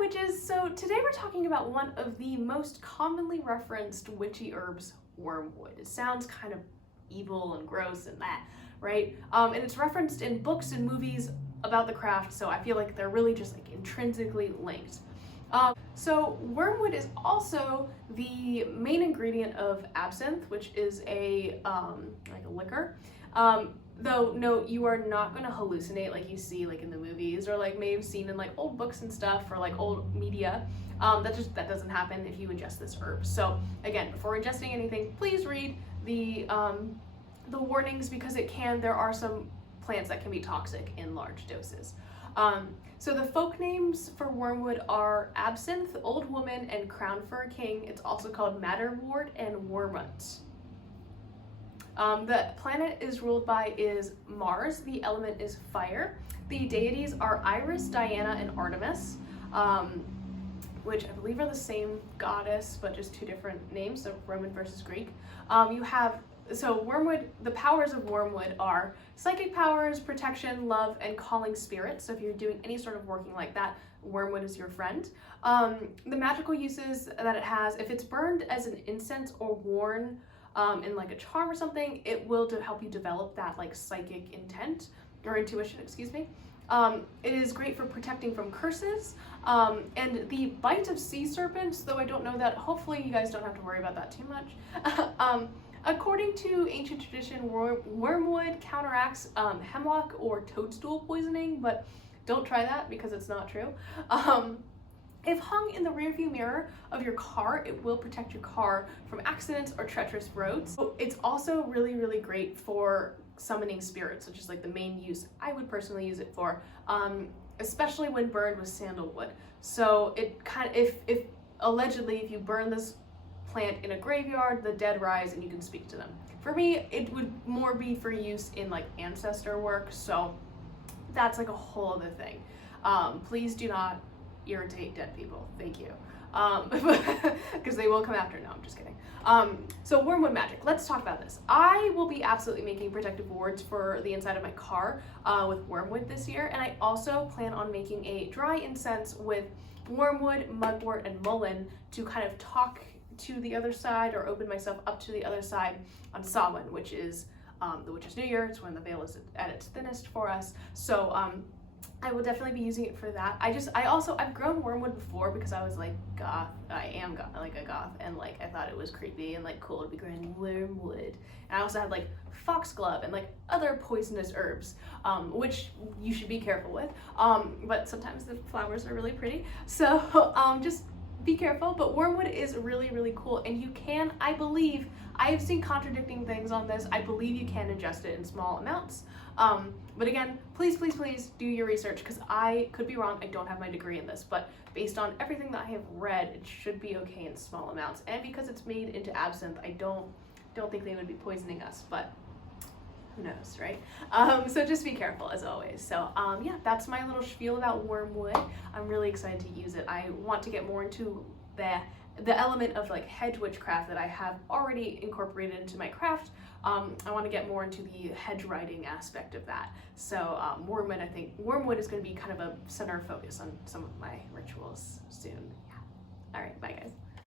witches! So today we're talking about one of the most commonly referenced witchy herbs, wormwood. It sounds kind of evil and gross and that, right? And it's referenced in books and movies about the craft, so I feel like they're really just like intrinsically linked. So wormwood is also the main ingredient of absinthe, which is a like a liquor. Though no, you are not going to hallucinate like you see like in the movies or like may have seen in like old books and stuff or like old media. That doesn't happen if you ingest this herb. So again, before ingesting anything, please read the warnings because there are some plants that can be toxic in large doses. So the folk names for wormwood are absinthe, old woman, and crown for a king. It's also called madderwort and wormut. The planet is ruled by is Mars. The element is fire. The deities are Iris, Diana, and Artemis, which I believe are the same goddess, but just two different names, so Roman versus Greek. So wormwood, the powers of wormwood are psychic powers, protection, love, and calling spirits. So if you're doing any sort of working like that, wormwood is your friend. The magical uses that it has, if it's burned as an incense or worn in like a charm or something, it will help you develop that like psychic intent or intuition, excuse me. It is great for protecting from curses and the bite of sea serpents, though I don't know that. Hopefully you guys don't have to worry about that too much. According to ancient tradition, wormwood counteracts hemlock or toadstool poisoning, but don't try that because it's not true. If hung in the rearview mirror of your car, it will protect your car from accidents or treacherous roads. It's also really, really great for summoning spirits, which is like the main use I would personally use it for, especially when burned with sandalwood. So it kind of, if allegedly, if you burn this plant in a graveyard, the dead rise and you can speak to them. For me, it would more be for use in like ancestor work, so that's like a whole other thing. Please do not irritate dead people, thank you, because they will come after. No, I'm just kidding. So wormwood magic, let's talk about this. I will be absolutely making protective wards for the inside of my car with wormwood this year, and I also plan on making a dry incense with wormwood, mugwort, and mullein to kind of talk to the other side or open myself up to the other side on Samhain, which is the Witch's New Year. It's when the veil is at its thinnest for us. So I will definitely be using it for that. I've grown wormwood before because I was like goth. I am goth, like a goth, and like I thought it was creepy and like cool to be growing wormwood. And I also had like foxglove and like other poisonous herbs, which you should be careful with. But sometimes the flowers are really pretty. So just be careful. But wormwood is really, really cool, and you can, I believe, I have seen contradicting things on this. I believe you can ingest it in small amounts. But again, please, please, please do your research because I could be wrong. I don't have my degree in this, but based on everything that I have read, it should be okay in small amounts. And because it's made into absinthe, I don't think they would be poisoning us, but who knows, right? So just be careful as always. So yeah, that's my little spiel about wormwood. I'm really excited to use it. I want to get more into the element of like hedge witchcraft that I have already incorporated into my craft. I want to get more into the hedge writing aspect of that. So wormwood, I think wormwood is going to be kind of a center focus on some of my rituals soon. Yeah. All right, bye guys.